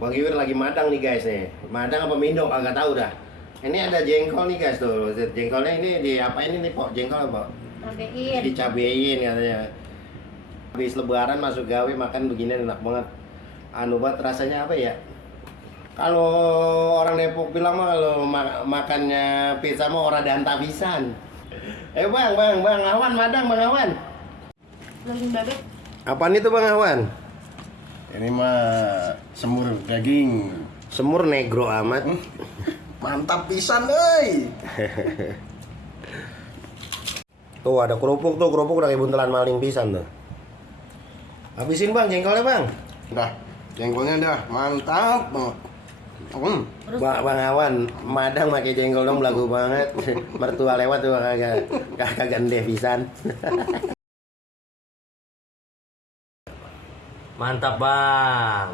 Bang Iwir lagi madang nih guys nih. Madang apa mindok agak tahu dah. Ini ada jengkol nih guys tuh. Jengkolnya ini diapain ini Pok? Jengkol apa? Cabein. Dicabein katanya. Habis lebaran masuk gawe makan beginian enak banget. Anu banget rasanya apa ya? Kalau orang Depok bilang mah kalau makannya pizza mah ora danta pisan. Bang Awan madang Bang Awan. Daging bebek. Apaan itu Bang Awan? Ini mah semur daging. Semur negro amat. Mantap pisan euy. Tuh ada kerupuk udah kayak buntelan maling pisan tuh. Habisin Bang jengkolnya Bang. Dah, jengkolnya dah mantap banget. Bang Awan madang pakai jengkol dong belagu banget. Mertua lewat tuh kagak gede pisan. Mantap bang.